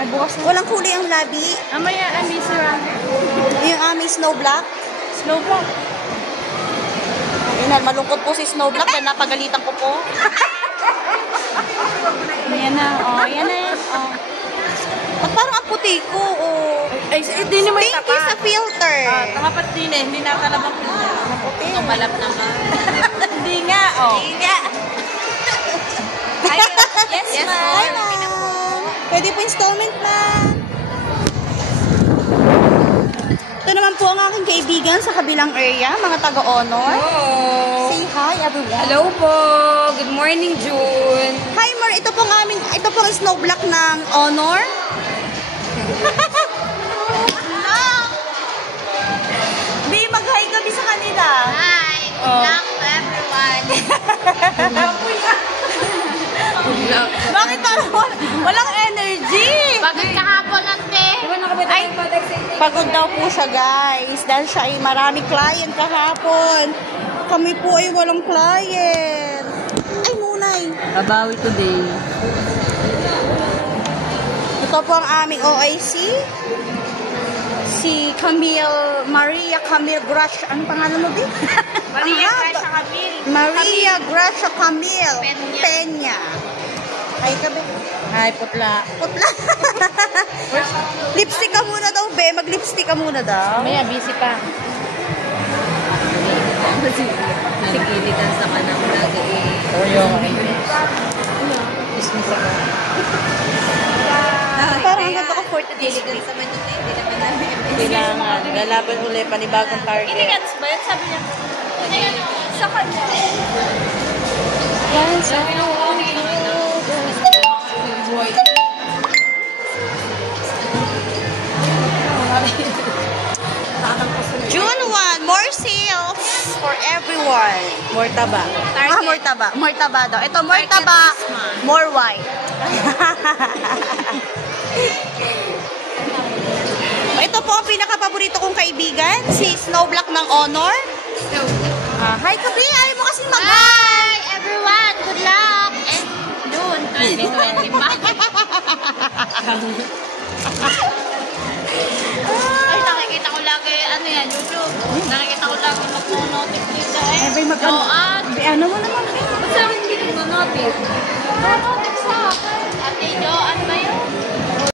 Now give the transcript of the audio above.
Ay, bukas na. Walang kulay ang labi. Amaya, Amisira. Yung aming Snow Black. Snow Black. Ayun, malungkot po si Snow Black dahil napagalitan ko po. Ayan na. Oh, ayan na yan. Oh. At parang ang puti ko. Oh. Ay, hindi naman Thank you sa filter. Takapat din eh. Hindi nakalabang ko niya. Puti. Tumalap naman. Hindi nga. Oh. Hindi nga. Yes, ma'am. Hi, ma'am. Pwede po installment plan. Ito naman po ang aking kaibigan sa kabilang area, mga taga-honor. Hello. Say hi, everyone. Hello po. Good morning, June. Hi, Mar. Ito pong Snow Black ng honor. Bi, mag-hi kami sa kanila. Hi, good luck to everyone. Bakit parang walang energy? Pagod kahapon ate. Ay, pagod daw po siya, guys. Dahil siya ay maraming client kahapon. Kami po ay walang client. Ay, nunay. Babawi today. Ito po ang aming OIC. Si Maria Camille Gracia. Ano pangalan mo, Bi? Maria Ang haba. Gracia Camille. Maria Gracia Camille Peña. Ay, kabe. Ay, putla. Putla. Lipstick ka muna daw, Be. Mag-lipstick ka muna daw. Maya, busy pa. Nagigilitan sa kanang lagi eh. Oo, yung business ako. Parang ang ganda ko for today's week. Sa medyo hindi naman namin. Kailangan. Lalaban ulit, panibagong target. Inigats ba yun? Sabi niya. Sa kanya. Yan, sa June 1, more sales for everyone. More taba. More taba. More taba daw. Ito, more taba, more white. Ito po ang pinaka-paborito kong kaibigan, si Snow Black ng Honor. Hi, Kabri. Ayaw mo kasi mag-hi. Hi, everyone. Good luck. And June 2025. Ay, nakikita ko lagi, ano yan, YouTube. Nakikita ko lagi mag-notif dito eh. Ay, mag-ano? Ano mo naman? Ba't sa akin hindi nag-notif? Nag-notif sa akin. Ate Jo, ano ba yun?